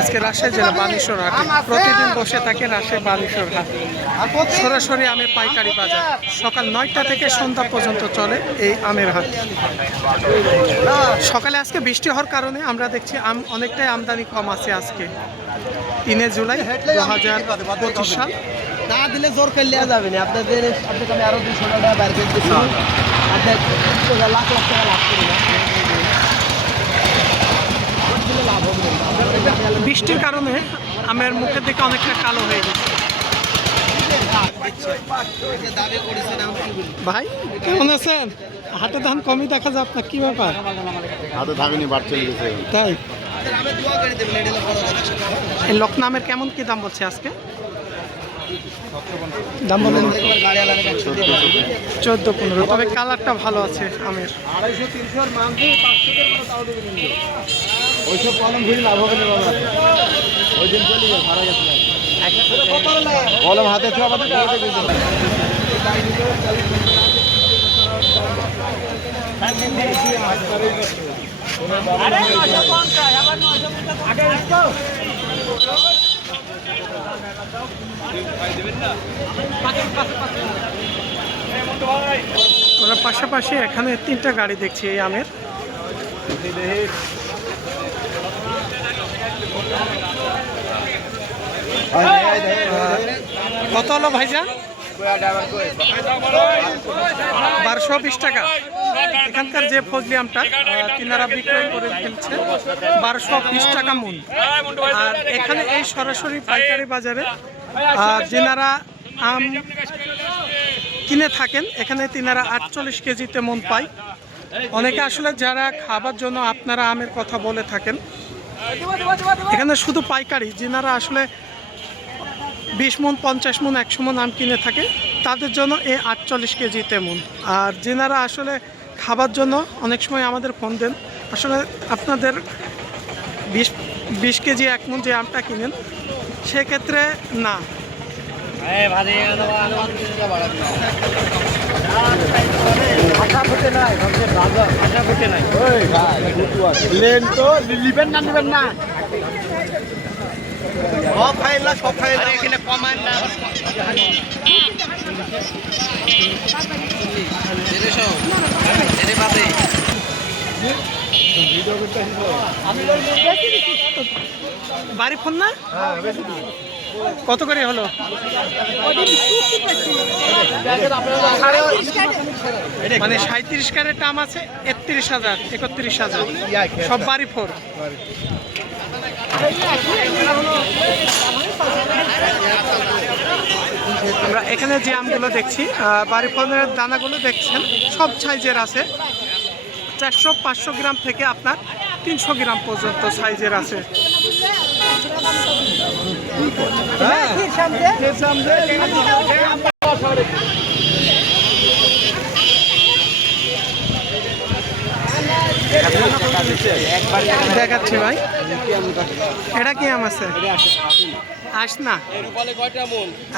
আজকে রাজশাহী জেলা বানেশ্বর হাট প্রতিদিন বসে থাকে রাজশাহী বানেশ্বর হাট সরাসরি আমের পাইকারি বাজার সকাল 9টা থেকে সন্ধ্যা পর্যন্ত চলে এই আমের হাট। সকালে আজকে বৃষ্টি হওয়ার কারণে আমরা দেখছি আম অনেকটাই আমদানি কম আছে। আজকে 3 জুলাই 2025 সাল। না দিলে জোর খেললে যাবে না আপনাদের আমি আরো 200 টাকা বের করে দিচ্ছি আপনার লাখ লাখ টাকা লাভ করি না বৃষ্টির কারণে আমের মুখের দিকে অনেকটা কালো হয়ে গেছে। ভাই কেমন আছেন? হাটে ধান কমই দেখা যায়, আপনার কি ব্যাপার? হাতে থাকেনি, বাড় চলে গেছে। তাই এই লকনা আমের কেমন কি দাম বলছে আজকে? দাম বলেন 14-15, তবে কালারটা ভালো আছে আমের। 250-300 মান দিয়ে 500 টাকা দেবেন ওইসব কলম ঘুরে লাভ হবে না বাবা। ওই দিন চলে গেল ভাড়া গেছে কলম হাতে ছিল আমাদের ওরা পাশাপাশি এখানে 3টা গাড়ি দেখছি এই আমের। কত হলো ভাইজান? 1220 টাকা। এখানকার যে ফজলি আমটা তিনারা বিক্রয় করে ফেলছে 1220 টাকা মন। আর এখানে এই সরাসরি পাইকারি বাজারে যিনারা আম কিনে থাকেন এখানে তিনারা 48 কেজিতে মন পায়। অনেকে আসলে যারা খাবার জন্য আপনারা আমের কথা বলে থাকেন, এখানে শুধু পাইকারি যিনারা আসলে 20 মন 50 মন 100 মন আম কিনে থাকে তাদের জন্য এই 48 কেজিতে মন। আর যিনারা আসলে খাবার জন্য অনেক সময় আমাদের ফোন দেন, আসলে আপনাদের 20 কেজি 1 মন যে আমটা কিনেন সেক্ষেত্রে না। বাড়ি ফোন না কত করে হলো? মানে 37 ক্যারেট আম আছে 31,000 31,000 সব বাড়ি ফোর। আমরা এখানে যে আমগুলো দেখছি বাড়ি ফোনের দানাগুলো দেখছেন সব সাইজের আছে। 400-500 গ্রাম থেকে আপনার 300 গ্রাম পর্যন্ত সাইজের আছে। দেখাচ্ছি ভাই, এটা কি আম আছে? আসনা।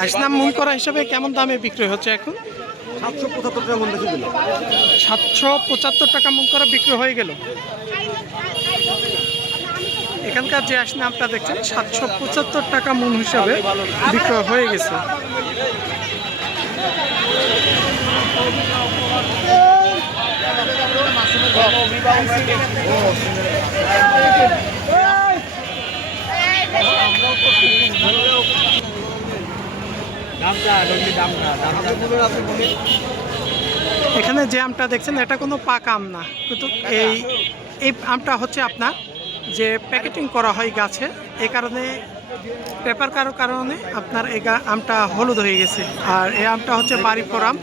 আসনা মন করা হিসাবে কেমন দামে বিক্রি হচ্ছে এখন? 775 টাকা মন বেশি দিল। 775 টাকা মন করা বিক্রি হয়ে গেল। এখানকার যে আসনা আমটা দেখছেন 775 টাকা মন হিসাবে বিক্রয় হয়ে গেছে। এখানে যে আমটা দেখছেন এটা কোনো পাকা আম না, কিন্তু এই আমটা হচ্ছে আপনার যে প্যাকেটিং করা হয় গাছে, এই কারণে পেপার কারণে আপনার এই আমটা হলুদ হয়ে গেছে। আর এই আমটা হচ্ছে বাড়ি ফোর আম।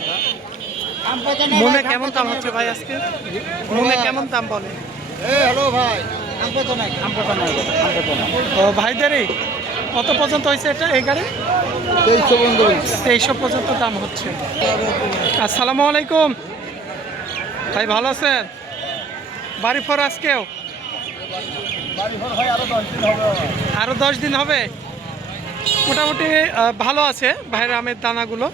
মনে কেমন দাম হচ্ছে ভাই আজকে? মনে কেমন দাম বলে? ও ভাইদেরই কত পর্যন্ত হয়েছে এটা? এই গাড়ি 2300 পর্যন্ত দাম হচ্ছে। আসসালামু আলাইকুম ভাই, ভালো আছেন? বাড়ি ফোর আজকেও আরো 10 দিন হবে। মোটামুটি ভালো আছে ভাইয়ের আমের দানাগুলো,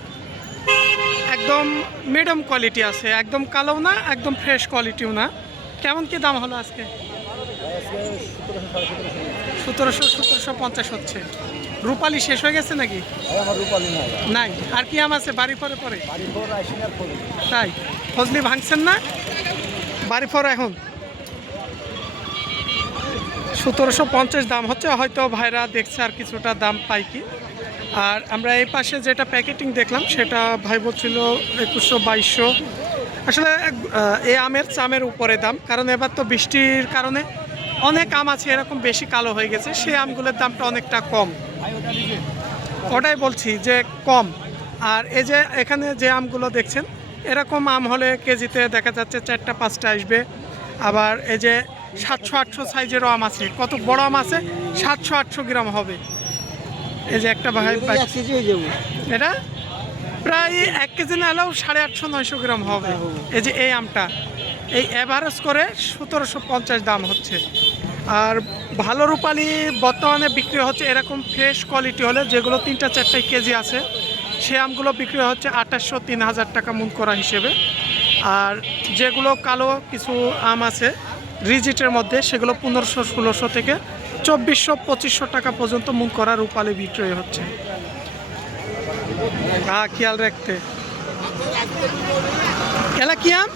একদম মিডিয়াম কোয়ালিটি আছে, একদম কালো না একদম ফ্রেশ কোয়ালিটিও না। কেমন কি দাম হলো আজকে? 1750 হচ্ছে। রূপালি শেষ হয়ে গেছে নাকি? আমার রূপালি নাই, নাই। আর কি আম আছে বাড়ি পরে পরে? বাড়ি ঘর আসেন আর ফজলি। তাই ফজলি ভাঙছেন না? বাড়ি পরে এখন 1750 দাম হচ্ছে, হয়তো ভাইরা দেখছে আর কিছুটা দাম পাই কি। আর আমরা এই পাশে যেটা প্যাকেটিং দেখলাম সেটা ভাই বলছিল 2100-2200। আসলে এই আমের চামের উপরে দাম, কারণ এবার তো বৃষ্টির কারণে অনেক আম আছে এরকম বেশি কালো হয়ে গেছে, সেই আমগুলোর দামটা অনেকটা কম। ওটাই বলছি যে কম। আর এই যে এখানে যে আমগুলো দেখছেন এরকম আম হলে কেজিতে দেখা যাচ্ছে 4-5টা আসবে। আবার এই যে 700-800 সাইজেরও আম আছে, কত বড় আম আছে 700-800 গ্রাম হবে। এই যে একটা ভাই এটা প্রায় 1 কেজি না হলেও 850-900 গ্রাম হবে। এই যে এই আমটা এই অ্যাভারেজ করে 1750 দাম হচ্ছে। আর ভালো রূপালি বর্তমানে বিক্রি হচ্ছে এরকম ফ্রেশ কোয়ালিটি হলে, যেগুলো 3-4 কেজি আছে, সে আমগুলো বিক্রি হচ্ছে 2800-3000 টাকা মন করা হিসেবে। আর যেগুলো কালো কিছু আম আছে রিজিটের মধ্যে, সেগুলো 1500-1600 থেকে 2400-2500 টাকা পর্যন্ত মন করা রূপালি বিক্রয় হচ্ছে। খেয়াল রাখতে। এলা কি আম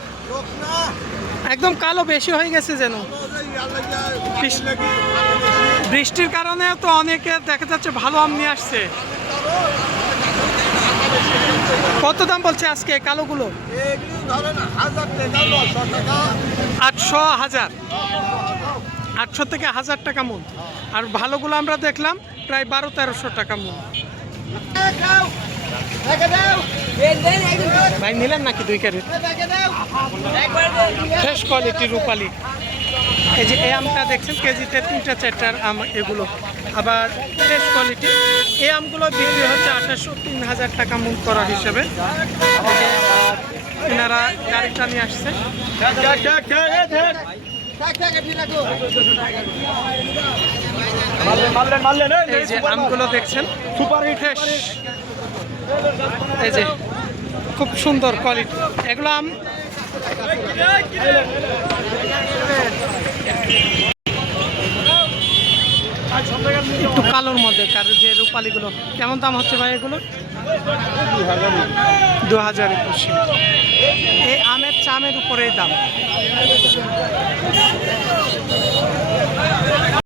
একদম কালো বেশি হয়ে গেছে যেন, বৃষ্টির কারণে তো অনেকে দেখা যাচ্ছে ভালো আম নিয়ে আসছে। কত দাম বলছে আজকে কালোগুলো? 800-1000, 800 থেকে 1000 টাকা মন। আর ভালোগুলো আমরা দেখলাম প্রায় 1200-1300 টাকা মন। ভাই নিলেন নাকি 2 ক্যারেট? ফ্রেশ কোয়ালিটি রূপালি। এই যে এই আমটা দেখছেন কেজিতে 3-4টার আম এগুলো, আবার ফ্রেশ কোয়ালিটি। এই আমগুলো বিক্রি হচ্ছে 2800-3000 টাকা মন করা হিসেবে। এনারা গাড়িটা নিয়ে আসছে। এই যে আমগুলো দেখছেন সুপার ফ্রেশ, এই যে খুব সুন্দর কোয়ালিটি এগুলো আম। একটু কালোর মধ্যে কার যে রূপালিগুলো কেমন দাম হচ্ছে ভাই এগুলো? 2021। এই আমের চামের উপরেই দাম।